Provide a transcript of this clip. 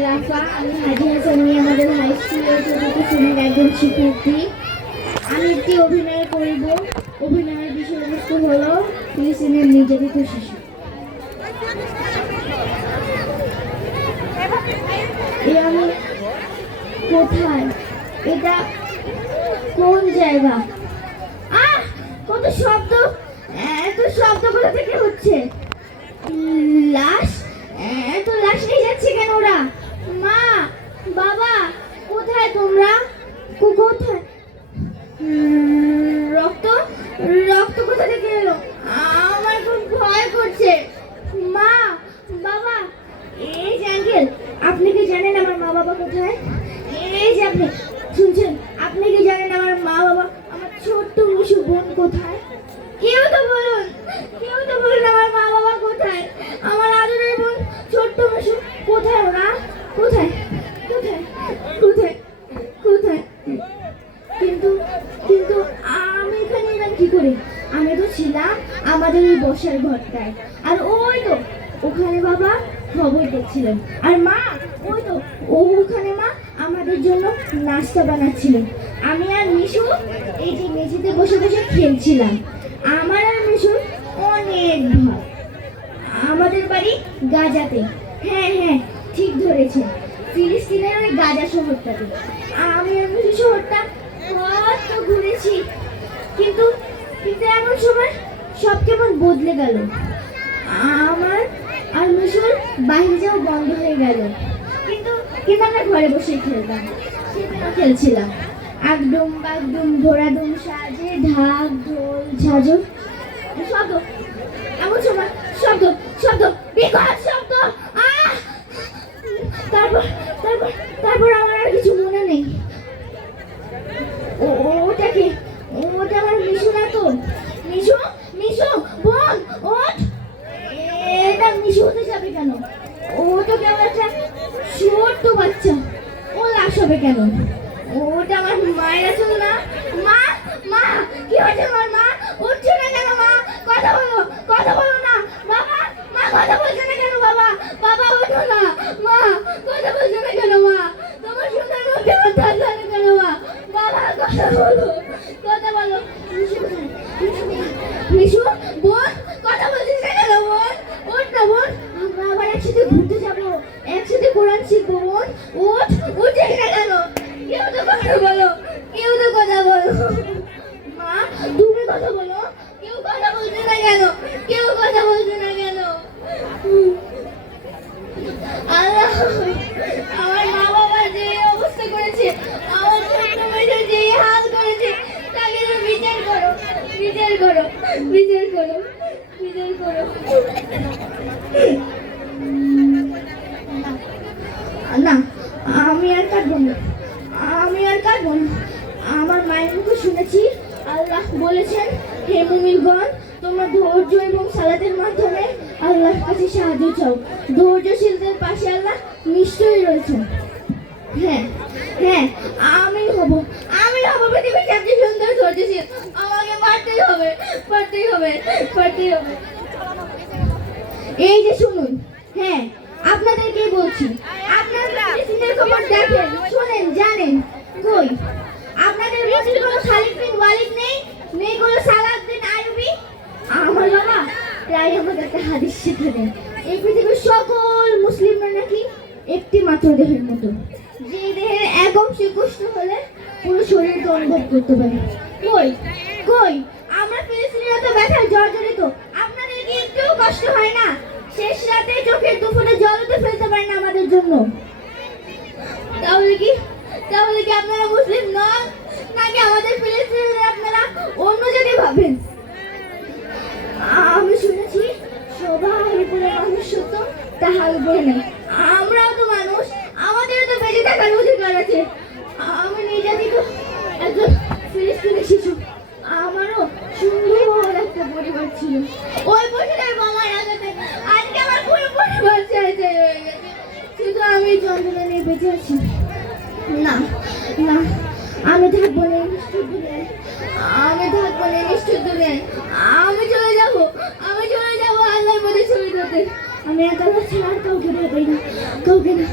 রাফা, আমি হাজি হাসানি আমাদের হাই স্কুলের চতুর্থ শ্রেণীর একজন শিক্ষার্থী। আমি একটি অভিনয় করিব। অভিনয়ের বিষয়বস্তু হলো ফিলিস্তিনের নির্যাতিত শিশু। আমি কোথায়? এটা কোন জায়গা? কত শব্দ! এত শব্দ কোথা থেকে হচ্ছে? লাশ? এত লাশ নিয়ে যাচ্ছে কেন ওরা? মা, বাবা, কোথায় তোমরা? কোথায়? রক্ত? রক্ত কোথা থেকে এলো? আমার খুব ভয় করছে। মা, বাবা, এই যে আঙ্কেল, আপনি কি জানেন আমার মা বাবা কোথায়? এই যে আপনি শুনছেন, আপনি কি জানেন আমার মা বাবা, আমার ছোট্ট মিশু বোন কোথায়? কেউ তো বলুন, কেউ তো বলুন আমার মা বাবা কোথায়? আমার আদরের বোন ছোট্ট মিশু কোথায়? ওরা কোথায়? কোথায়? কোথায়? কোথায়? কিন্তু কিন্তু আমি এখানে এলাম কি করে? আমি তো ছিলাম আমাদের ওই বসার ঘরটায়, আর ওই তো ওখানে বাবা খবর দেখছিলেন, আর মা ওই তো ওখানে মা আমাদের জন্য নাস্তা বানাচ্ছিলেন। আমি আর মিশু এই যে মেঝেতে বসে বসে খেলছিলাম। আমার আর মিশুর অনেক ভাব। আমাদের বাড়ি গাজাতে। হ্যাঁ হ্যাঁ, ঠিক ধরেছেন, ফিলিস্তিনের ওই গাজা শহরটাতে। আমি আর মিশু শহরটা কত ঘুরেছি, কিন্তু কিন্তু এমন সময় সব কেমন বদলে গেল। আমার আর মিশুর বাইরে যাওয়া বন্ধ হয়ে গেল, কিন্তু কিন্তু আমরা ঘরে বসে খেলতাম। খেলছিলাম একদম একদম ঘোড়াদুম সাজে, ঢাক ঢোল ঝাঁঝর শব্দ। এমন সময় শব্দ শব্দ বিকট শব্দ। তারপর তারপর তারপর আমার আর কিছু মনে নেই। ওটা কি? ওটা আমার মিশু না তো? মিশু, মিশু বোন, ওঠ! এটা মিশু হতে যাবে কেন? ও তো কেমন একটা ছোট্ট বাচ্চা, ও লাশ হবে কেন? ওটা আমার মায়ের আসল না। মা, মা, কি হয়েছে আমার? মা উঠছে না কেন? মা কথা বলো, কথা বলো না। বাবা, মা কথা বলছে না কেন? বাবা, বাবা ওঠো না। মা কথা বলছে না কেন? মা তোমার সুন্দর মুখে থাকছে না কেন? মা, বাবা কথা বলো, কথা বলো। মিশু বোন, কথা বলছিস না কেন? বোন ওঠ না বোন, আমরা আবার একসাথে ঘুরতে যাবো, একসাথে কোরআন শিখবো। বোন ওঠ, উঠে না কেন? কেউ তো কথা বলো, কেউ তো কথা বলো। মা তুমি কথা বলো, কেউ কথা বলছে না কেন? কেউ কথা বলছে না কেন? আল্লাহ, আমার মা বাবা যে অবস্থা করেছে, আমার ছোট্ট মেয়েটা যে হাল করেছে, তাকে তুমি বিচার করো, বিচার করো, বিচার করো, বিচার করো। না, আমি আর কাঁদবো না, আমি আর কাঁদবো না। আমার মায়ের মুখে শুনেছি আল্লাহ বলেছেন, হে মুমিনগণ, তোমরা ধৈর্য এবং সালাতের মাধ্যমে আল্লাহর কাছে সাহায্য চাও। ধৈর্যশীলদের পাশে আল্লাহ নিশ্চয়ই রয়েছেন। হ্যাঁ হ্যাঁ, আমি হব, আমি হব পৃথিবীর সবচেয়ে সুন্দর ধৈর্যশীল। আমাকে পারতেই হবে, পারতেই হবে, পারতেই হবে। এই যে শুনুন, হ্যাঁ আপনাদেরকেই বলছি, আপনারা ফিলিস্তিনের খবর দেখেন, শোনেন, জানেন। কই আপনাদের মধ্যে কোনো খালিদ বিন ওয়ালিদ নেই? নেই কোনো সালাদ বিন আইয়ুবী? আমার বাবা প্রায় আমাকে একটা হাদিস শেখালেন, এই পৃথিবীর সকল মুসলিমরা নাকি একটি মাত্র দেহের মতো, যে দেহের এক অংশে কষ্ট হলে পুরো শরীরকে অনুভব করতে পারে। কই কই আমরা ফিলিস্তিনিরা তো ব্যথায় জর্জরিত, আপনাদের কি একটুও কষ্ট হয় না? শেষ রাতে চোখের দুফোঁটা জলতে ফেলতে পারেন না আমাদের জন্য। তাহলে কি আপনারা মুসলিম নন, নাকি আমাদের ফিলিস্তিনিদের আপনারা অন্য জাতি ভাবেন? আমি শুনেছি সবার উপরে মানুষ সত্য, তাহার উপরে নেই। আমরাও তো মানুষ, আমাদেরও তো বেঁচে থাকার অধিকার আছে। আমি নির্যাতিত একজন ফিলিস্তিনি শিশু, আমারও সুন্দর একটা পরিবার ছিল। ওই পরিবারের মামার আঘাতে আজকে আমার পুরো পরিবার ছেড়ে হয়ে গেছে, শুধু আমি যন্ত্রণা নিয়ে বেঁচে আছি। না না, আমি থাকবো না নিষ্ঠুর দুনিয়ায়, আমি থাকবো না নিষ্ঠুর দুনিয়ায়। আমি চলে যাবো, আমি চলে যাবো আল্লাহর মধ্যে শহীদ হতে। আমি একা ছাড়া আর কাউকে ভয় পাই না, কাউকে না।